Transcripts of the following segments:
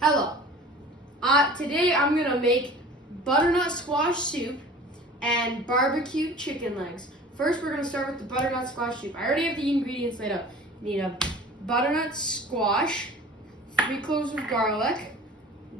Hello. Today I'm gonna make butternut squash soup and barbecue chicken legs. First, we're gonna start with the butternut squash soup. I already have the ingredients laid out. You need a butternut squash, 3 cloves of garlic,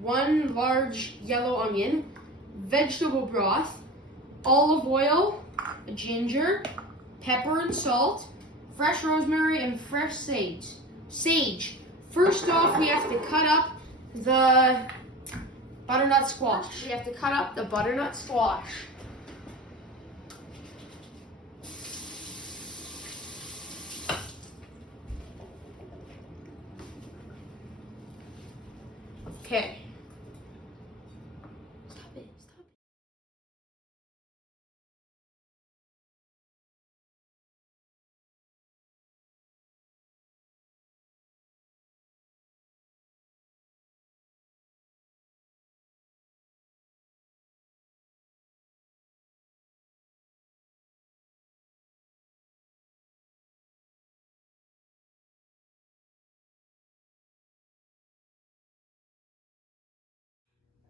1 large yellow onion, vegetable broth, olive oil, ginger, pepper and salt, fresh rosemary, and fresh sage. First off, we have to cut up the butternut squash. We have to cut up the butternut squash. Okay. Stop it.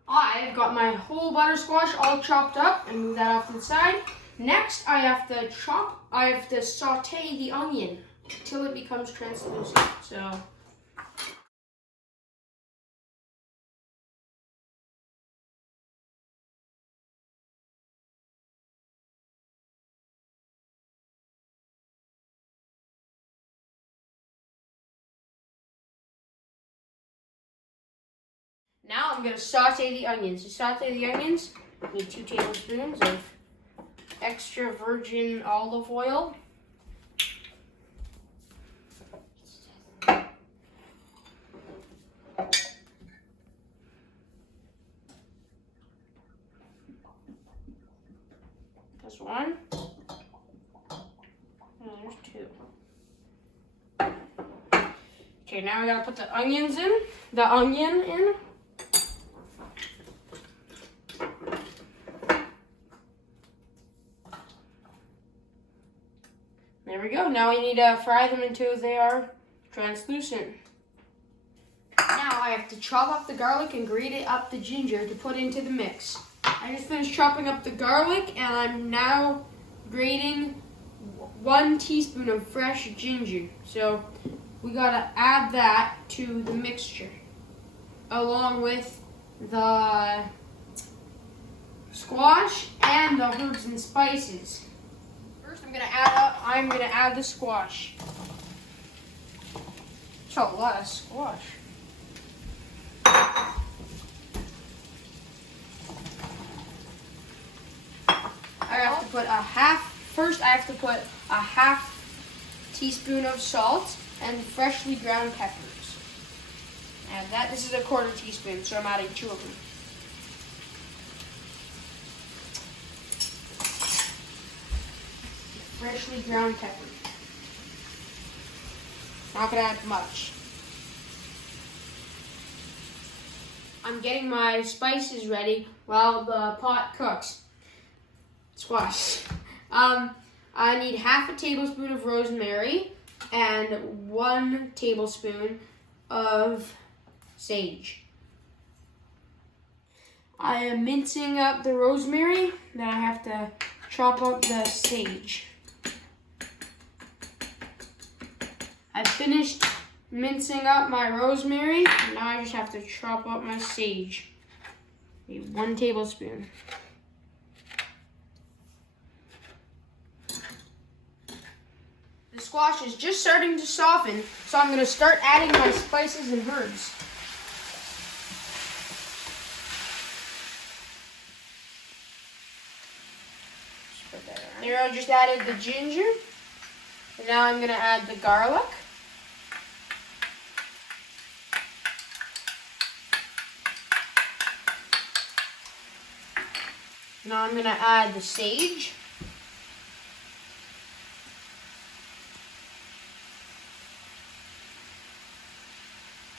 I've got my whole butter squash all chopped up and move that off to the side. Next, I have to saute the onion until it becomes translucent. So, now I'm gonna saute the onions. To saute the onions, you need 2 tablespoons of extra virgin olive oil. That's 1. And there's 2. Okay, now we gotta put the onion in. There we go. Now we need to fry them until they are translucent. Now I have to chop up the garlic and grate it up the ginger to put into the mix. I just finished chopping up the garlic and I'm now grating 1 teaspoon of fresh ginger. So we gotta add that to the mixture along with the squash and the herbs and spices. First, I'm gonna add the squash. It's a lot of squash. First, I have to put a half teaspoon of salt and freshly ground peppers. Add that. This is a 1/4 teaspoon, so I'm adding 2 of them. Freshly ground pepper. Not gonna add much. I'm getting my spices ready while the pot cooks. Squash. I need half a tablespoon of rosemary and 1 tablespoon of sage. I am mincing up the rosemary, then I have to chop up the sage. I finished mincing up my rosemary. Now I just have to chop up my sage. 1 tablespoon. The squash is just starting to soften, so I'm going to start adding my spices and herbs. Here I just added the ginger. And now I'm going to add the garlic. Now I'm going to add the sage.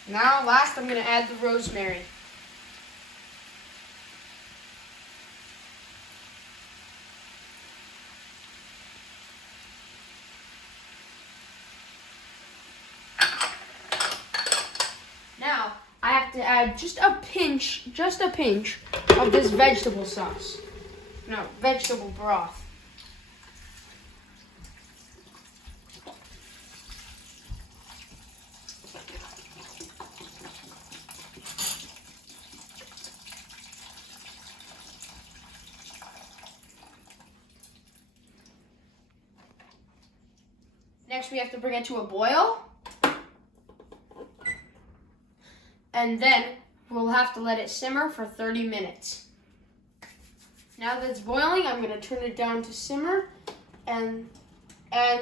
Now last I'm going to add the rosemary. to add just a pinch of this vegetable sauce. No, vegetable broth. Next, we have to bring it to a boil. And then we'll have to let it simmer for 30 minutes. Now that it's boiling, I'm going to turn it down to simmer and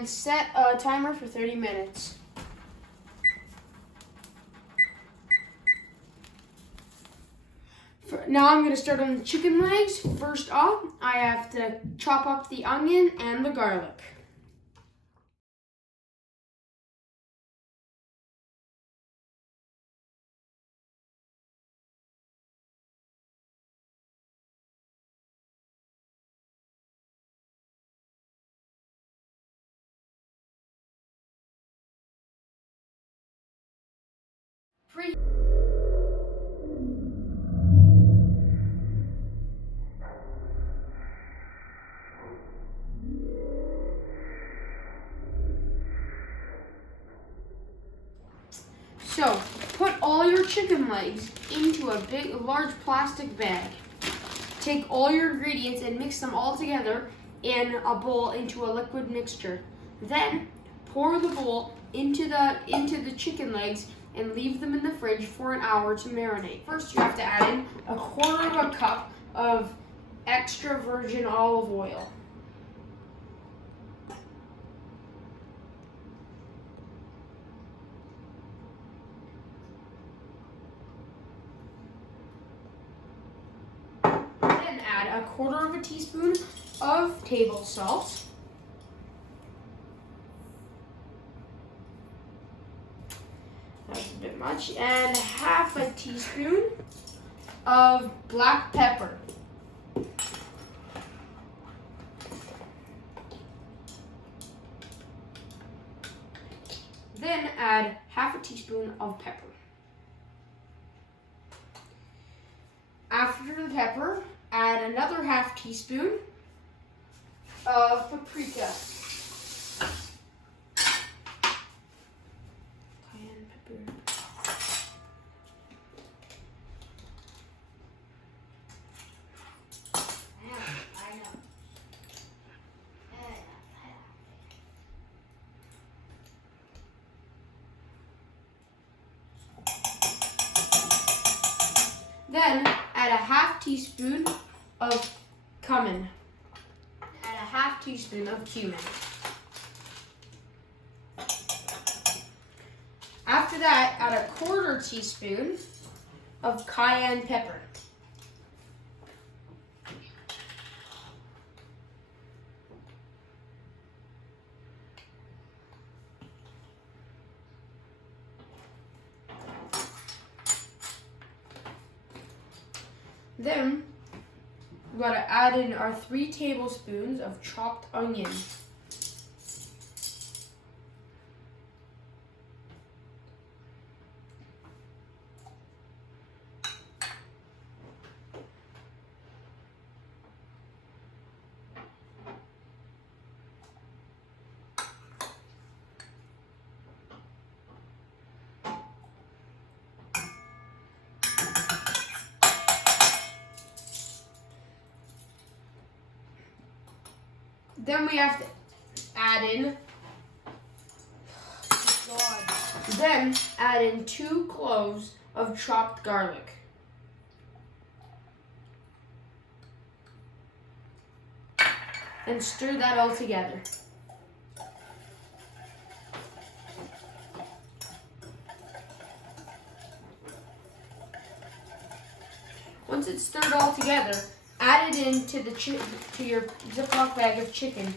set a timer for 30 minutes. Now I'm going to start on the chicken legs. First off, I have to chop up the onion and the garlic. So, put all your chicken legs into a large plastic bag. Take all your ingredients and mix them all together in a bowl into a liquid mixture. Then, pour the bowl into the chicken legs and leave them in the fridge for an hour to marinate. First, you have to add in a quarter of a cup of extra virgin olive oil. Add a quarter of a teaspoon of table salt. That's a bit much. And half a teaspoon of black pepper. Then add half a teaspoon of pepper. After the pepper, add another half teaspoon of paprika. Cayenne pepper. Then add a half teaspoon of cumin and a half teaspoon of cumin. After that, add a quarter teaspoon of cayenne pepper. Then, we've got to add in our 3 tablespoons of chopped onion. Then we have to add in, then add in 2 cloves of chopped garlic. And stir that all together. Once it's stirred all together, add it into to your Ziploc bag of chicken.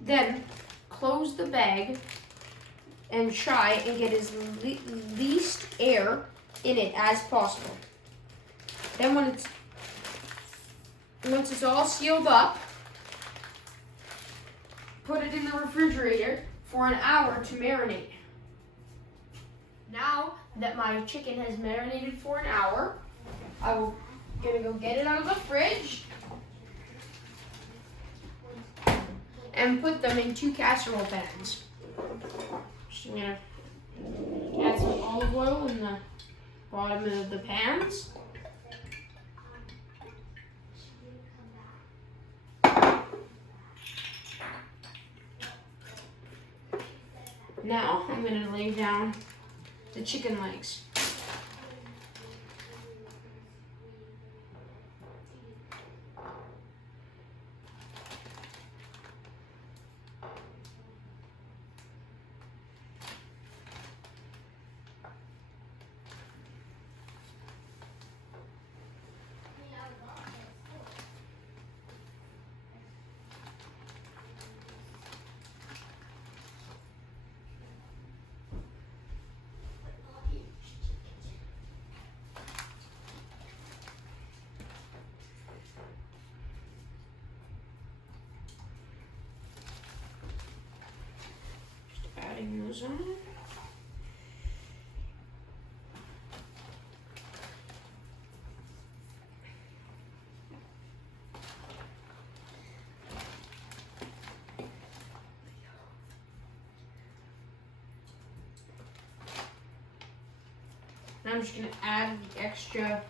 Then close the bag and try and get as least air in it as possible. Then once it's all sealed up, put it in the refrigerator for an hour to marinate. Now that my chicken has marinated for an hour, I'm gonna go get it out of the fridge and put them in 2 casserole pans. Just gonna add some olive oil in the bottom of the pans. Now I'm gonna lay down the chicken legs. Adding those on. Now I'm just going to add the extra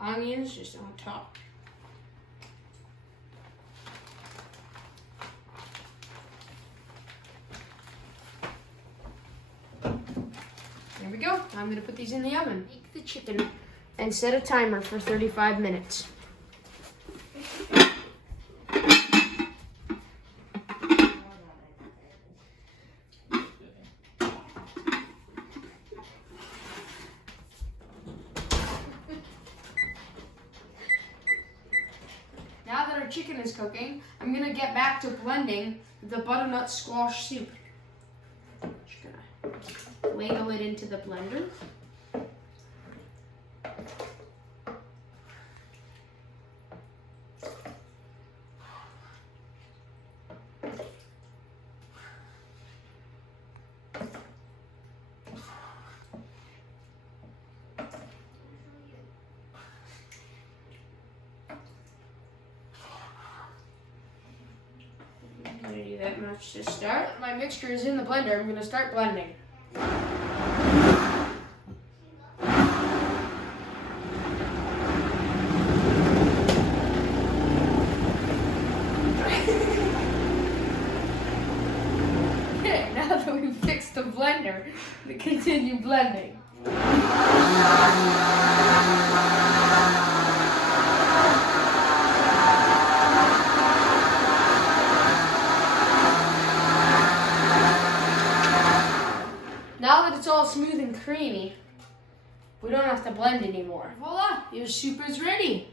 onions just on top. There we go. I'm going to put these in the oven. Make the chicken and set a timer for 35 minutes. Now that our chicken is cooking, I'm going to get back to blending the butternut squash soup. Just going to ladle it into the blender. I'm going to do that much to start. My mixture is in the blender. I'm going to start blending. Okay, now that we've fixed the blender, we continue blending. Now that it's all smooth and creamy, we don't have to blend anymore. Voila, your soup is ready.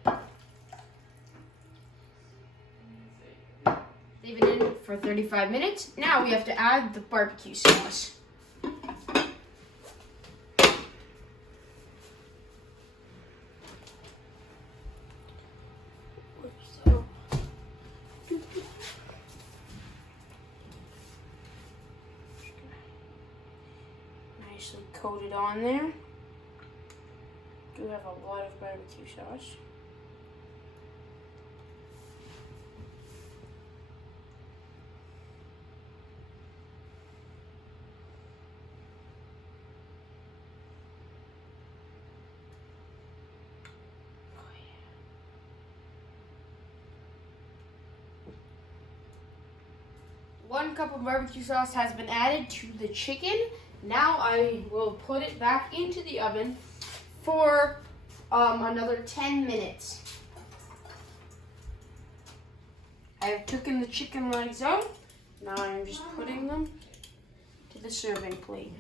Leave it in for 35 minutes. Now we have to add the barbecue sauce. Nicely coated on there. Do have a lot of barbecue sauce. One cup of barbecue sauce has been added to the chicken. Now I will put it back into the oven for another 10 minutes. I have taken the chicken legs out. Now I'm just putting them to the serving plate.